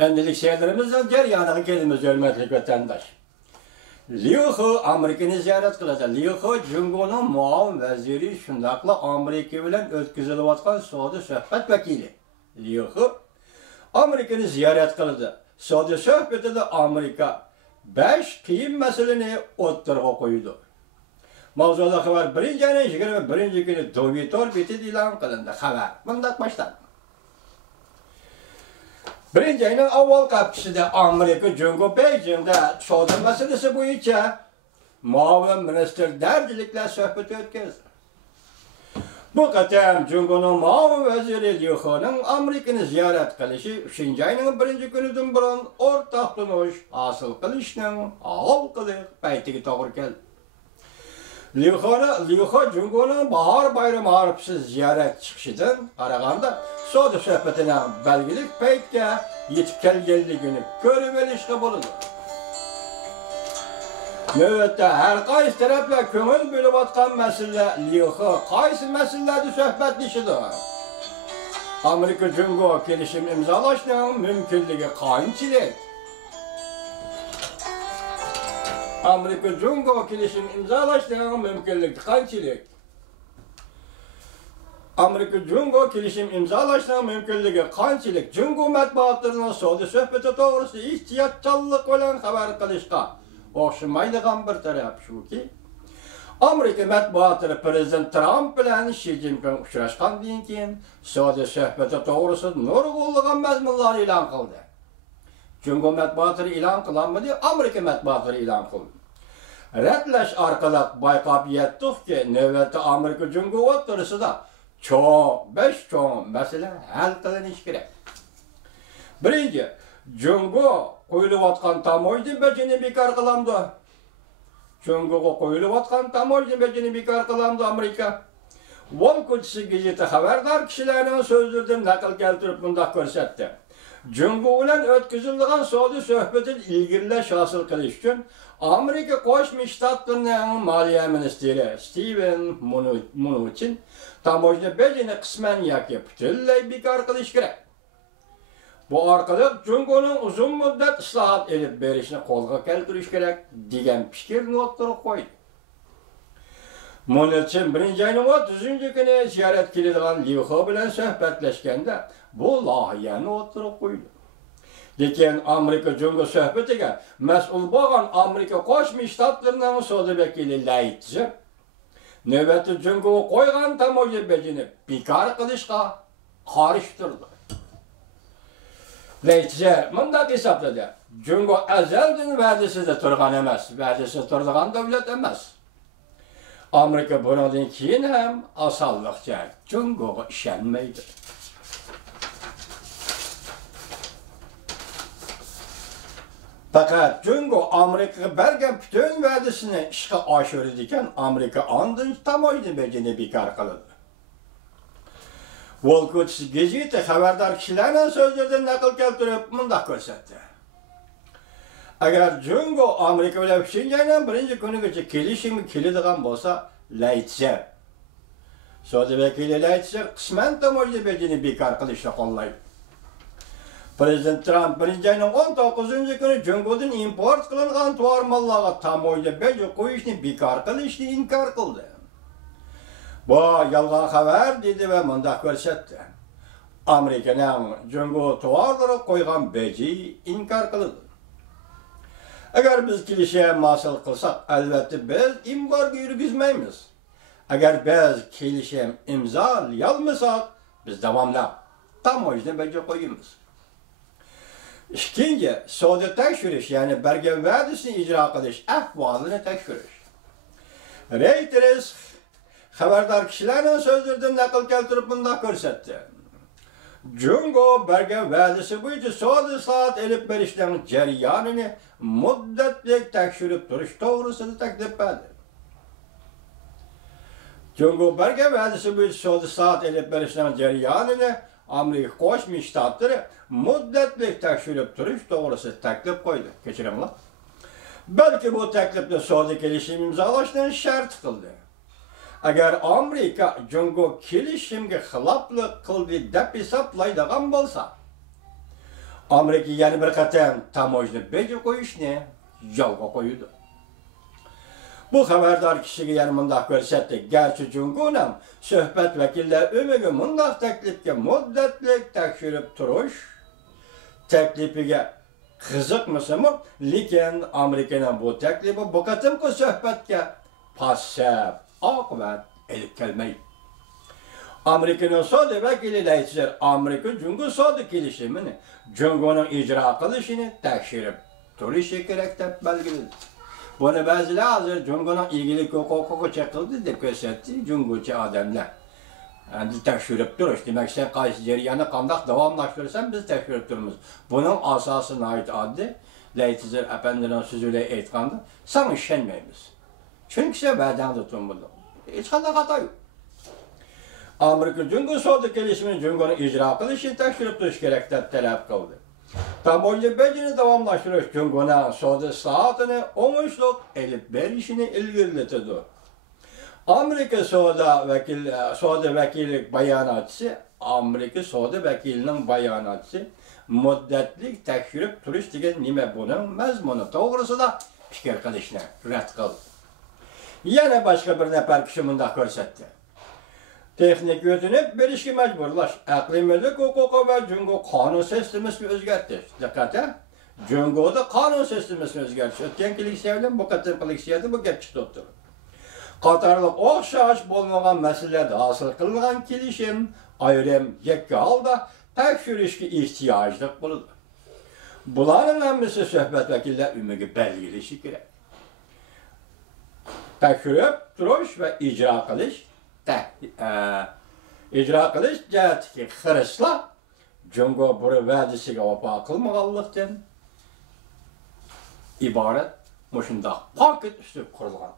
Endilik şeylerimizden ceryanı kelimiz hürmetli vatandaş. Liu He Amerika'nı ziyaret kılacak. Liu He Jungo'nun muavin veziri şundakla Amerika bilen ötküzülüvatkan Saudi söhbet vekili. Liu He Amerika'nı ziyaret kılacak. Saudi söhbeti de Amerika 5 kıyım meseleni ortaya koydu. Mavzuda haber birinci ayın 21. günü Dovitor biti ilan kılındı haber. Bundan baştan. Birinci ayının avval kapısında Amerika Jungo Beijing'de Saudi meselesi boyunca muavin minister derdilikle sohbet ötküzdü. Bu qatam Jungo'nun muavin veziri Liu He'nin Amerika'nı ziyaret kılışı 3. ayının 1. günüdün burun ortak tunuş asıl kılışının ağıl kılık paytigi doğru geldi. Liu He Jungo'nun bahar bayramı harpsiz ziyaret çıkışıdan qaraganda Saudi söhbetine belgilik paytga yetip kelgenli günü görüvelişke boludu. Növbette her qaysı tarafla köngül bölüp atkan mesele Liu He qaysı meselelerde söhbetlişidir. Amerika Jungo kelişim imzalaşının mümkünlüğü kayınçilik. Amerika Jungo kelişim imzalaşının mümkünlüğü kayınçilik. Amerika Jungo kelişim imzalaşının mümkünlüğü kayınçilik. Jungo matbuatlarının Saudi söhbeti doğrusu ihtiyatçılık olan haber kılışka. Oxşamaydigan bir taraf şu ki, Amerika matbuatları Prezident Trump bilen Xi Jinping uçraşkandan keyin Saudi söhbeti doğrusu nurgulluğun mazmunlar ilan kıldı. Jungo matbuatları ilan kılanmadı, Amerika matbuatları ilan kıldı. Retleş arkalık baykap yettik ki, növbette Amerika Jungo oturısı da beş mesele hal kılınış gerek. Birinci, Jungo koyuluvatkan tamoydu becini bekar kılamdı. Jungo'ga koyuluvatkan tamoydu becini bekar kılamdı Amerika. Wall Kudüs'ü gizleti haberdar kişilerinin sözlerden nakil keltirip bunda körsetti. Jungo bilen ötküzüldüğün Saudi söhbetin ilgilileş hasıl kılış için Amerika Koşmuş Ştatlarının Maliye Ministeri Steven Mnuchin tamoydu becini kısmen yaki bütünley bekar kılış gerek. Bu arkalık Jungo'nun uzun müddet ıslahat edip verişini kolga keltiriş gerek degan fikir notları koydu. Mnuchin 1. ayının 30. günü ziyaret kiladigan Liu He bilen söhbetleşkende bu layihani ortaya koydu. Lekin Amerika Jungo söhbetiga mas'ul bo'lgan Amerika Qo'shma Shtatlarning Saudi vakili Laytzi navbatda Jungo'ga qo'ygan tamoyilbajini bekor qilishga qarshi turdi. Laytzi mundaq hisobladi. Jungo azaldan va'dasida turgan emas, va'dasida turgan davlat emas. Amerika bundan keyin ham osonlikcha Jungo'ga ishonmaydi. Fakat Jungo Amerika'ya bergen bütün va'dasini ishga oshiradigan Amerika ondan tamoyilbajini bekor qildi. Wall Kudüs gazeti xabardor kishilarning so'zlaridan naql keltirib mundaq ko'rsatdi. Agar Jungo Amerika bilan 3-ayning 1-kunigacha kelishimga keladigan bo'lsa, Laytzi Saudi vakili Laytzi qisman tamoyilbajini bekor qilishni qo'llaydi. Prezident Trump 1-ayning 19-kuni Jungo'dan import qilingan tovar mallarga tamoyilbaji qo'yishni bekor qilishni inkor qildi. Bu yolg'on xabar dedi va mundaq ko'rsatdi. Amerikaning Jungo tovarlari qo'ygan baji inkor qildi. Agar biz kelishim hosil qilsak, albatta biz embargo yurgizmaymiz. Agar biz kelishim imzolayolmasak, biz davomlab tamoyilbaji qo'yamiz. İkinci, Saudi tekshirish, ya'ni bergan va'dasini ijro qilish ahvolini tekshirish. Reuters xabardor kishilarning so'zlaridan naql keltirib bunda ko'rsatdi. Jungo bergan va'dasi bo'yicha Saudi soat elib berishning jarayonini muddatli tekshirib turish to'g'risida taklif qildi. Jungo bergan va'dasi bo'yicha Saudi soat elib berishning jarayonini Amerika Qo'shma Shtatlari muddatli tekshirib turish to'g'risida taklif qo'ydi. Kechiringlar. Balki bu taklifni Saudi kelishim imzolashdan shart qildi. Agar Amerika Jungo kelishimga xiloflik qildi deb hisoblaydigan bo'lsa, Amerika yana bir qatam tamojni beji qo'yishni yo'lga qo'ydi. Bu xabardor kishiga yana mundaq ko'rsatdi. Garchi Jungo'nam suhbat vakillar o'miga mundaq taklifga muddatlik tekshirib turish taklifiga qiziqmasimi, lekin Amerikaning bu taklifi bu qatimki suhbatga passab oqibat elib kelmaydi. Amerikaning sodi vakili aytishlar, Amerika Jungo sodi kelishimini, Jungoning ijro qilishini tekshirib turishi kerak deb belgiladi. Buni ba'zilar hozir Jungoning egilik huquqiga chaqildi deb ko'rsatdi Jungochi odamlar. Endi tekshirib turish, demak sen qaysi jarayonni qanday davomlashtirsan biz tekshirib turamiz. Buning asosi nihoyat oddiy. Laytizlar apandining so'zida aytganda, sen ishonmaymiz. Chunki sen va'dangni tutmading. Hech qanday xato yo'q. Amerika Jungo sodi kelishimini Jungoning ijro qilishini tekshirib turish kerak deb talab qildi. Tamojni bejini davomlashtirish Jungoning sodi islohotini o'ngishli elib berishini ilgarilatadi. Amerika sodi vakili bayonotchisi, Amerika sodi vakilining bayonotchisi muddatlik tekshirib turish degan nima buning mazmuni to'g'risida fikr qilishni rad qildi. Yana boshqa bir nafar kishi mundaq ko'rsatdi. Texnik yönetim berishga majburlash, aqliy mulk huquqi va Jungo qonun sistemasini o'zgartirish. Diqqat, Jungoda qonun sistemasini o'zgartirish. O'tgan kliksiya bilan bu qatim kliksiyada bu gap chiqdi. Qatorliq o'xshash bo'lmagan masalalarda hosil qilingan kelishim ayrim yakka holda tekshirishga ehtiyojli bo'ladi. Bularning hammasi suhbat vakillar umiga belgilashi kerak. Tekshirib turish va ijro qilish jihatdagi xirishlar Jungo bir va'dasiga vafo qilmaganlikdan iborat mushundaq paket usti qurilgan.